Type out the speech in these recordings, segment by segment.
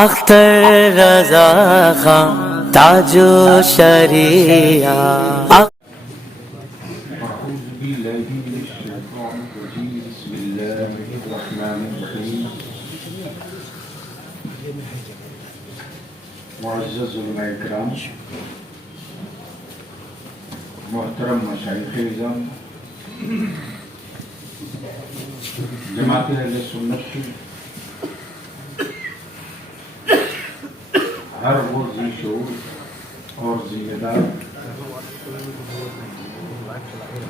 اختر رضا خان تاج و شریعہ. أعوذ بالله من الشيطان الرجيم. بسم الله الرحمن الرحيم. معزز علماء کرام، محترم مشائخ اعظام، جماعت اہل سنت کی ہر وہ ذی شعور اور ذمہ دار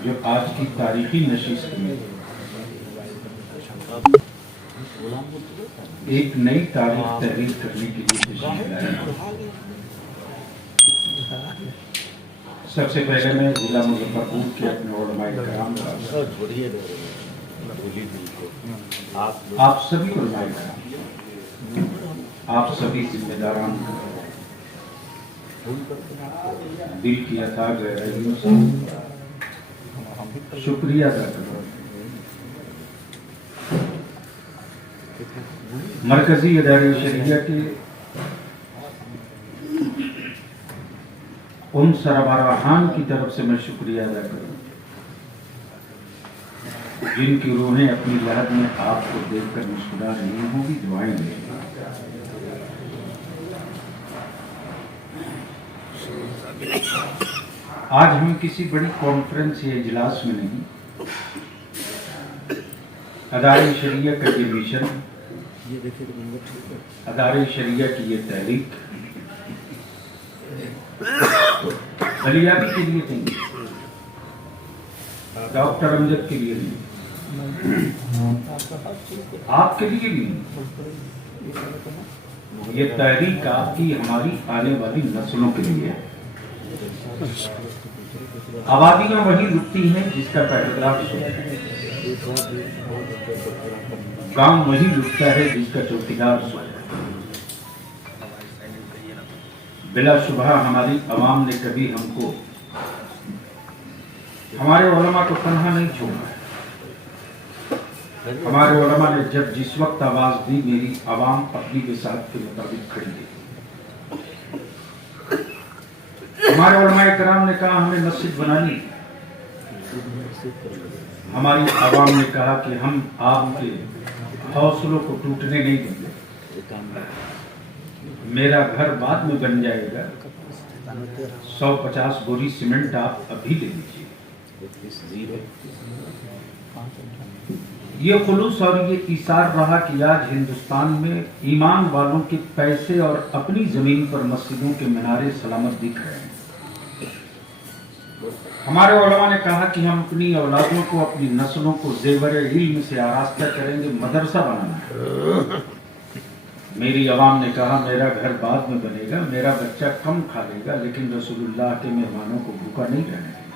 جو آج کی تاریخی نشست میں ایک نئی تاریخ تحریر کرنے کے لیے تشریف لائے ہیں. سب سے پہلے میں ضلع مظفرپور کے اپنے علماء کرام کا، آپ سبھی علماء کرام، آپ سبھی ذمہ داران کا دل کی عطا گہرائیوں سے شکریہ ادا کرتا ہوں. مرکزی ادارے شریعہ کے ان سربراہان کی طرف سے میں شکریہ ادا کروں جن کی روحیں اپنی لہر میں آپ کو دیکھ کر مسکرا رہی ہوں گی، دعائیں دیں. آج ہم کسی بڑی کانفرنس یا اجلاس میں نہیں، ادارے شریعہ کا یہ مشن، ادارے شریعہ کی یہ تحریک بلیابی کے لیے نہیں، ڈاکٹر امجد کے لیے نہیں، آپ کے لیے بھی نہیں. یہ تحریک آپ کی، ہماری آنے والی نسلوں کے لیے ہے. آبادیاں وہی رکتی ہیں جس کا پیٹرگراف ہے، گاؤں وہی رکتا ہے جس کا چوکیدار سوئے. بلا شبہ ہماری عوام نے کبھی ہم کو، ہمارے علماء کو تنہا نہیں چھوڑا ہے. ہمارے علماء نے جب جس وقت آواز دی، میری عوام اپنی وسعت کے مطابق کھڑی ہے. ہمارے علماء کرام نے کہا ہمیں مسجد بنانی ہے، ہماری عوام نے کہا کہ ہم آپ کے حوصلوں کو ٹوٹنے نہیں دیں گے. میرا گھر بعد میں بن جائے گا، 150 بوری سیمنٹ آپ ابھی لے لیجیے. یہ خلوص اور یہ ایثار رہا کہ آج ہندوستان میں ایمان والوں کے پیسے اور اپنی زمین پر مسجدوں کے مینارے سلامت دکھ رہے ہیں. ہمارے علماء نے کہا کہ ہم اپنی اولادوں کو، اپنی نسلوں کو زیور علم سے آراستہ کریں گے، مدرسہ بنانا ہے. میری عوام نے کہا میرا گھر بعد میں بنے گا، میرا بچہ کم کھا لے گا، لیکن رسول اللہ کے مہمانوں کو بھوکا نہیں رہنے دیں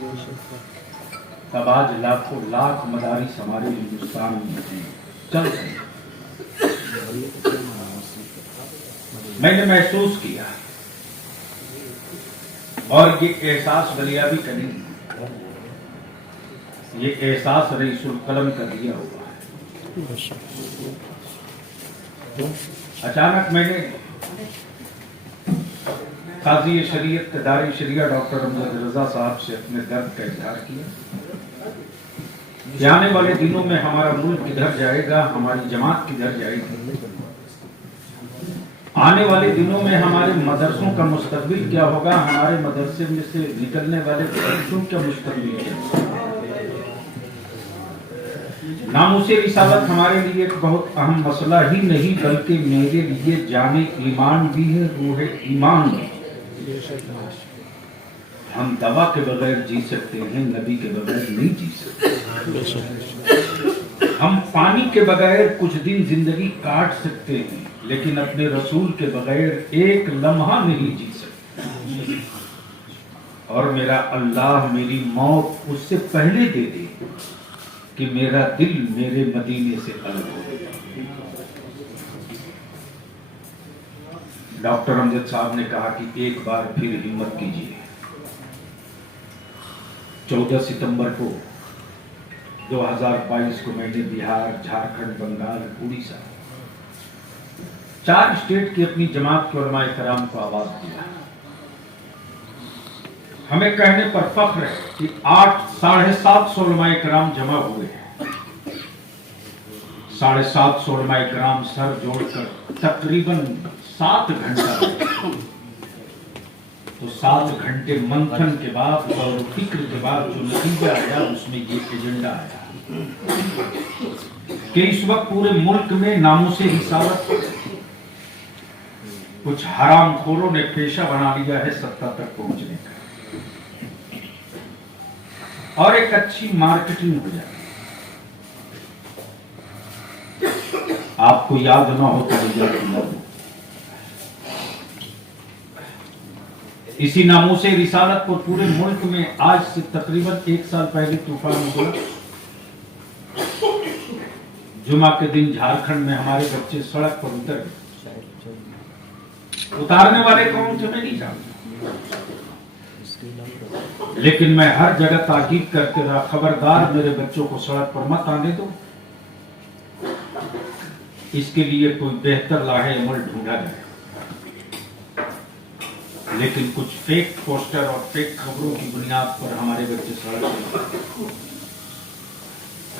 گے. تب آج لاکھوں لاکھ مدارس ہمارے ہندوستان میں ہیں، چل رہے ہیں. میں نے محسوس کیا، اور یہ احساس بلیابی کا نہیں، یہ احساس رئیس القلم کا دیا ہوا ہے. اچانک میں نے قاضی شریعت ادارے شریعہ ڈاکٹر امجد رضا صاحب سے اپنے درد کا اظہار کیا کہ آنے والے دنوں میں ہمارا ملک کدھر جائے گا، ہماری جماعت کدھر جائے گی. آنے والے دنوں میں ہمارے مدرسوں کا مستقبل کیا ہوگا، ہمارے مدرسے میں سے نکلنے والے بچوں کا مستقبل کیا ہوگا. ناموس رسالت ہمارے لیے ایک بہت اہم مسئلہ ہی نہیں، بلکہ میرے لیے جان ایمان بھی ہے، روح ایمان بھی. ہم دوا کے بغیر جی سکتے ہیں، نبی کے بغیر نہیں جی سکتے. ہم پانی کے بغیر کچھ دن زندگی کاٹ سکتے ہیں، لیکن اپنے رسول کے بغیر ایک لمحہ نہیں جی سکتے. اور میرا اللہ میری موت اس سے پہلے دے دے کہ میرا دل میرے مدینے سے الگ ہو گیا. ڈاکٹر امجد صاحب نے کہا کہ ایک بار پھر ہمت کیجیے. 14 ستمبر کو 2022 کو میں نے بہار، جھارکھنڈ، بنگال، اڑیسہ 4 स्टेट की अपनी जमात के उलमा कराम को आवाज दिया। हमें कहने पर फख्र है कि 750 उलमा कराम जमा हुए हैं। 750 उलमा कराम सर जोड़कर तकरीबन 7 घंटा, तो 7 घंटे मंथन के बाद और फिक्र के बाद जो नतीजा आया उसमें ये एजेंडा आया कि इस वक्त पूरे मुल्क में नामूसे रिसालत कुछ हरामखोरों ने पेशा बना लिया है सत्ता तक पहुंचने का, और एक अच्छी मार्केटिंग हो जाए। आपको याद ना हो तो याद दिला दूं, इसी नामूसे रिसालत को पूरे मुल्क में आज से तकरीबन 1 साल पहले तूफान हुआ। जुमा के दिन झारखंड में हमारे बच्चे सड़क पर उतर गए। उतारने वाले कौन थे मैं नहीं जानता, लेकिन मैं हर जगह ताकीद करते रहा, खबरदार मेरे बच्चों को सड़क पर मत आने दो, इसके लिए कोई बेहतर लाहे अमल ढूंढा जाए। लेकिन कुछ फेक पोस्टर और फेक खबरों की बुनियाद पर हमारे बच्चे सड़क पर।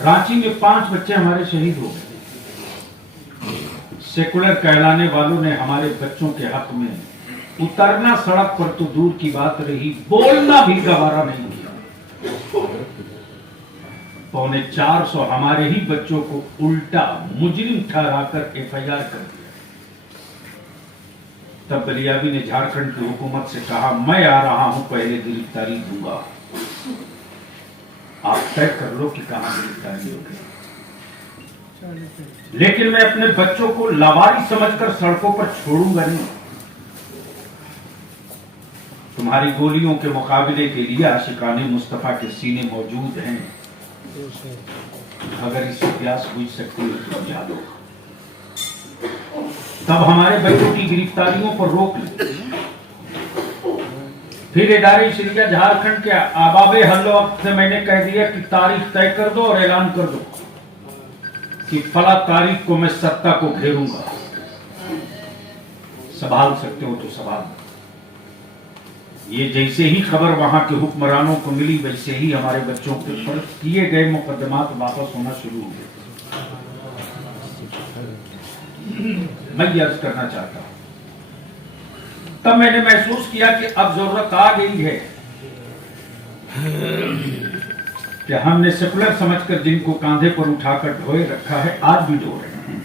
रांची में 5 बच्चे हमारे शहीद हो गए। सेकुलर कहलाने वालों ने हमारे बच्चों के हक में उतरना सड़क पर तो दूर की बात रही, बोलना भी गवारा नहीं किया। 450 हमारे ही बच्चों को उल्टा मुजरिम ठहराकर FIR कर दिया। तब बलियाबी ने झारखंड की हुकूमत से कहा, मैं आ रहा हूं, पहले गिरफ्तारी दूंगा, आप तय कर लो कि कहां गिरफ्तारी होगी। लेकिन मैं अपने बच्चों को लावारिस समझकर सड़कों पर छोड़ूंगा नहीं। तुम्हारी गोलियों के मुकाबले के लिए आशिकाने मुस्तफा के सीने मौजूद हैं, अगर इससे प्यास बुझ सकती है तो बुझा दो। तब हमारे बच्चों की गिरफ्तारियों पर रोक ली। फिर इदारे शरिया झारखंड के आबाबे हल्लो से मैंने कह दिया कि तारीख तय कर दो और ऐलान कर दो कि फला तारीख को मैं सत्ता को घेरूंगा। संभाल सकते हो तो संभाल। ये जैसे ही खबर वहां के हुक्मरानों को मिली, वैसे ही हमारे बच्चों के पर किए गए मुकदमात वापस होना शुरू हो गए। मैं ये अर्ज करना चाहता हूं, तब मैंने महसूस किया कि अब जरूरत आ गई है कि हमने सेकुलर समझकर जिनको कांधे पर उठाकर ढोए रखा है, आज भी ढो रहे हैं।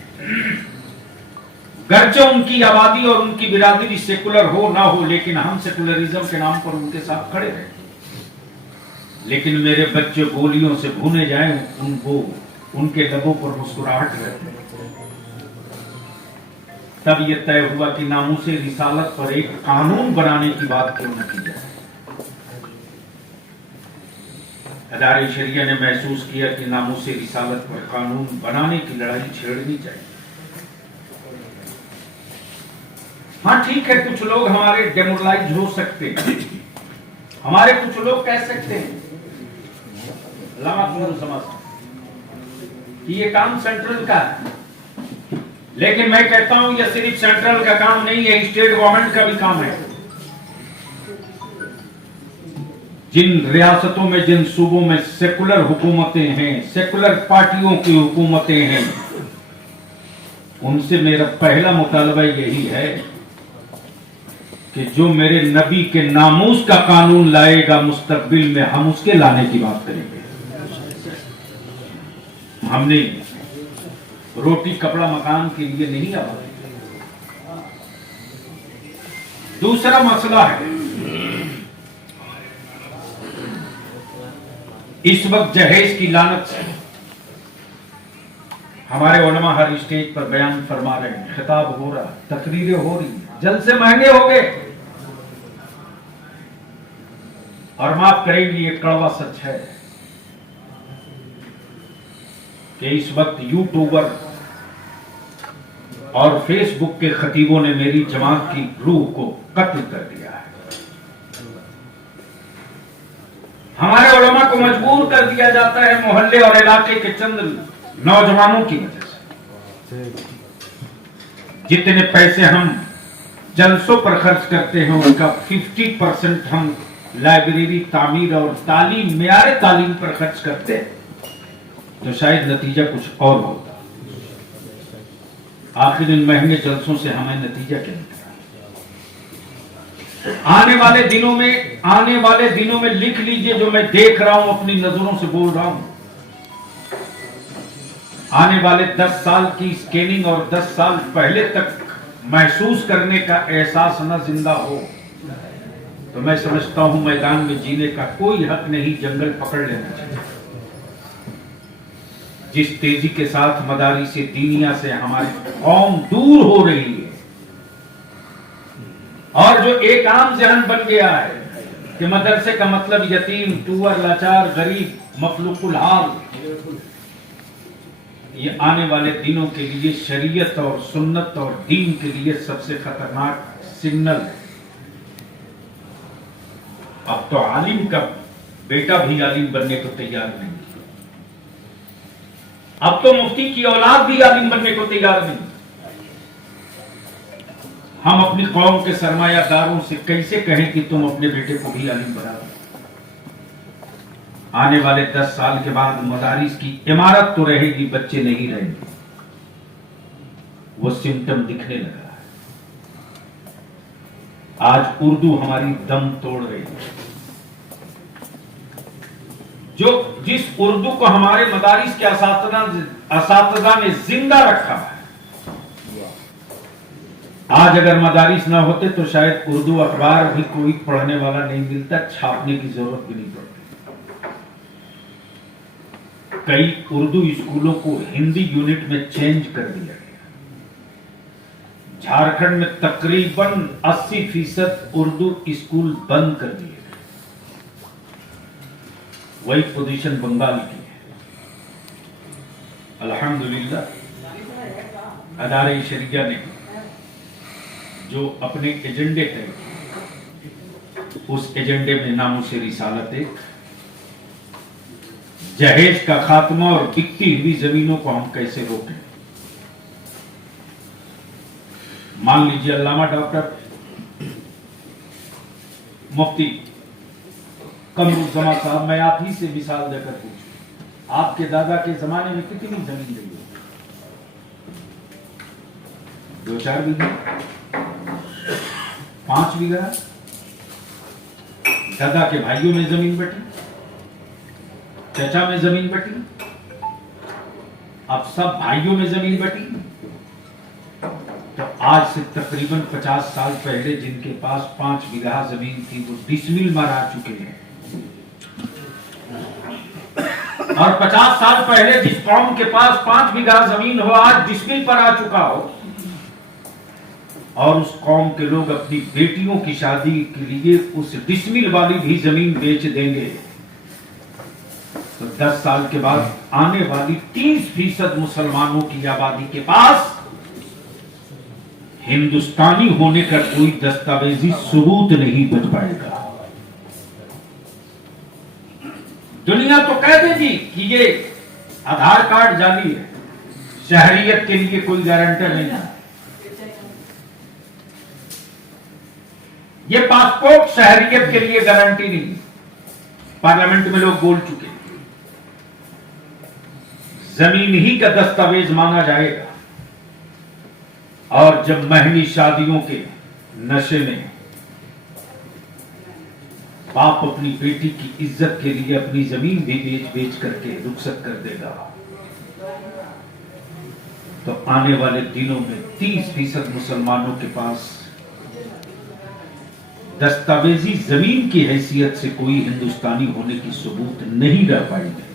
गर्चे उनकी आबादी और उनकी बिरादरी सेकुलर हो ना हो, लेकिन हम सेकुलरिज्म के नाम पर उनके साथ खड़े रहे। लेकिन मेरे बच्चे गोलियों से भूने जाएं, उनको उनके लबों पर मुस्कुराहट रहती। तब यह तय हुआ कि नामूसे रिसालत पर एक कानून बनाने की बात क्यों न की जाए। अदारे शरिया ने महसूस किया कि नामूसे रिसालत पर कानून बनाने की लड़ाई छेड़नी चाहिए। हाँ ठीक है, कुछ लोग हमारे डेमोरलाइज हो सकते हैं, हमारे कुछ लोग कह सकते हैं कि ये काम सेंट्रल का है, लेकिन मैं कहता हूं ये सिर्फ सेंट्रल का काम नहीं है, स्टेट गवर्नमेंट का भी काम है। जिन रियासतों में, जिन सूबों में सेकुलर हुकूमतें हैं, सेकुलर पार्टियों की हुकूमतें हैं, उनसे मेरा पहला मुतालबा यही है कि जो मेरे नबी के नामूस का कानून लाएगा मुस्तकबिल में, हम उसके लाने की बात करेंगे। हमने रोटी कपड़ा मकान के लिए नहीं आवाज। दूसरा मसला है, इस वक्त जहेज की लानत से हमारे उलमा हर स्टेज पर बयान फरमा रहे हैं, खिताब हो रहा, तकरीरें हो रही, जलसे महंगे हो गए। और माफ करेंगे, ये कड़वा सच है कि इस वक्त यूट्यूबर और फेसबुक के खतीबों ने मेरी जमात की रूह को कत्ल कर दिया है। हमारे उलमा को मजबूर कर दिया जाता है मोहल्ले और इलाके के चंद नौजवानों की वजह से। जितने पैसे हम जलसों पर खर्च करते हैं उनका 50% हम लाइब्रेरी तामीर और तालीम मेयार तालीम पर खर्च करते तो शायद नतीजा कुछ और होता। आखिर इन महंगे जलसों से हमें नतीजा क्या निकला? आने वाले दिनों में लिख लीजिए, जो मैं देख रहा हूं अपनी नजरों से बोल रहा हूं, आने वाले 10 साल की स्कैनिंग और 10 साल पहले तक महसूस करने का एहसास न जिंदा हो तो मैं समझता हूं मैदान में जीने का कोई हक नहीं, जंगल पकड़ लेना चाहिए। जिस तेजी के साथ मदारिस दीनिया से हमारी कौम दूर हो रही है और जो एक आम जहन बन गया है कि मदरसे का मतलब यतीम, टूअर, लाचार, गरीब, मखलूकुल हाल, ये आने वाले दिनों के लिए शरीयत और सुन्नत और दीन के लिए सबसे खतरनाक सिग्नल है। अब तो आलिम का बेटा भी आलिम बनने को तैयार नहीं, अब तो मुफ्ती की औलाद भी आलिम बनने को तैयार नहीं। हम अपनी कौम के सरमायादारों से कैसे कहें कि तुम अपने बेटे को भी आलिम बना दो? आने वाले 10 साल के बाद मदारिस की इमारत तो रहेगी, बच्चे नहीं रहेंगे। वो सिम्टम दिखने लगा है। आज उर्दू हमारी दम तोड़ रही है। जिस उर्दू को हमारे मदारिस के असातिज़ा ने जिंदा रखा है, आज अगर मदारिस ना होते तो शायद उर्दू अखबार भी कोई पढ़ने वाला नहीं मिलता, छापने की जरूरत भी नहीं पड़ती। कई उर्दू स्कूलों को हिंदी यूनिट में चेंज कर दिया गया। झारखंड में तकरीबन 80% उर्दू स्कूल बंद कर दिए गए। वही पोजीशन बंगाल की है। अल्हम्दुलिल्लाह अदारे शरिया ने जो अपने एजेंडे तय किए, उस एजेंडे में नामूसे रिसालत एक, जहेज का खात्मा और बिकती हुई जमीनों को हम कैसे रोकें। मान लीजिए अल्लामा डॉक्टर मुफ्ती कमरुज़्ज़मा साहब, मैं आप ही से मिसाल देकर पूछूं, आपके दादा के जमाने में कितनी जमीन रही होगी? 2-4 बीघा, 5 बीघा। दादा के भाइयों में जमीन बटी, चचा में जमीन बटी, अब सब भाइयों में जमीन बटी। तो आज से तकरीबन 50 साल पहले जिनके पास 5 बीघा जमीन थी वो डिसमिल मरा चुके हैं। और 50 साल पहले जिस कौम के पास 5 बीघा जमीन हो आज डिसमिल पर आ चुका हो, और उस कौम के लोग अपनी बेटियों की शादी के लिए उस डिसमिल वाली भी जमीन बेच देंगे, तो 10 साल के बाद आने वाली 30% मुसलमानों की आबादी के पास हिंदुस्तानी होने का कोई दस्तावेजी सबूत नहीं बच पाएगा। दुनिया तो कह देगी कि ये आधार कार्ड जाली है, शहरियत के लिए कोई गारंटर नहीं है, ये पासपोर्ट शहरियत के लिए गारंटी नहीं। पार्लियामेंट में लोग बोल चुके, जमीन ही का दस्तावेज माना जाएगा। और जब महंगी शादियों के नशे में बाप अपनी बेटी की इज्जत के लिए अपनी जमीन भी बेच करके रुखसत कर देगा, तो आने वाले दिनों में 30% मुसलमानों के पास दस्तावेजी जमीन की हैसियत से कोई हिंदुस्तानी होने की सबूत नहीं रह पाएगी।